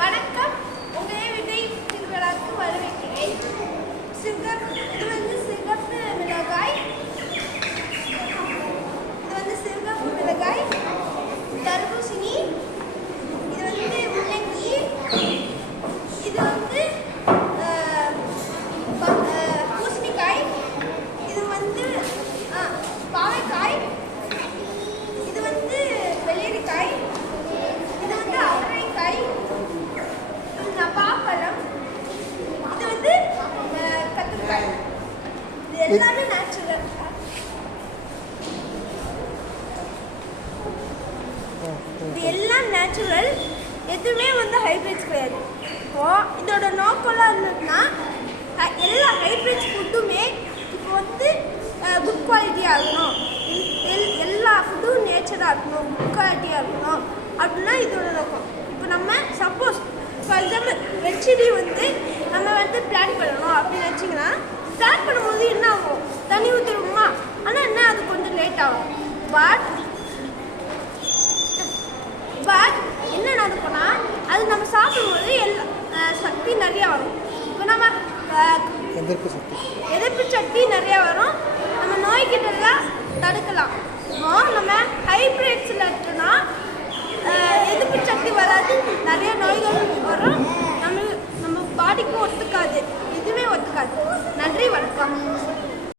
வணக்கம், உங்களை விதை திருவிழாவுக்கு வரவேற்கிறேன். இது வந்து சிகப்பு மிளகாய், தர்பூசணி, இது வந்து முள்ளங்கி, இது வந்து பூசணிக்காய், இது வந்து பாவைக்காய், இது வந்து வெள்ளரிக்காய், இது வந்து அவரைக்காய், பாப்பழம், இது வந்து கத்திரிக்காய். இது எல்லாமே நேச்சுரல். இது எல்லாம் நேச்சுரல், எதுவுமே வந்து ஹைப்ரிட்ஸ் கிடையாது. இப்போ இதோட நோக்கம்லாம் இருந்ததுன்னா எல்லா ஹைப்ரிட்ஸ் ஃபுட்டுமே இப்போ வந்து குட் குவாலிட்டியாக இருக்கணும், எல்லா ஃபுட்டும் நேச்சராக இருக்கணும், குட் குவாலிட்டியாக இருக்கணும் அப்படின்னா இதோட நோக்கம். இப்போ நம்ம suppose for example red chilli வந்து நம்ம வந்து பிளான் பண்ணணும் அப்படின்னு நினச்சிங்கன்னா பிளான் பண்ணும்போது என்ன ஆகும், தண்ணி ஊற்றிடுவோமா, ஆனால் என்ன அது கொஞ்சம் லேட் ஆகும். பட் என்ன நடக்கும்னா அது நம்ம சாப்பிடும்போது சக்தி நிறையா வரும். இப்போ நம்ம எதிர்ப்பு சக்தி நிறையா வரும், நம்ம நோய்கிட்டெல்லாம் தடுக்கலாம். நம்ம ஹைப்ரிட்ஸில்